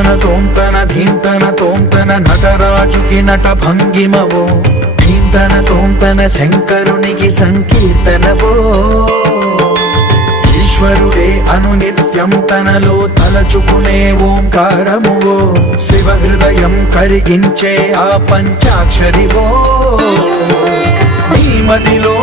తోంతన తోంతన ధీంతన తోంతన నటరాజుకి నట భంగిమవో. ధీంతన తోంతన శంకరునికి సంకీర్తనవో. ఈశ్వరుడే అను నిత్యం తనలో తలచుకునే ఓంకారమువో. శివ హృదయం కరిగించే ఆ పంచాక్షరివో. నీమతిలో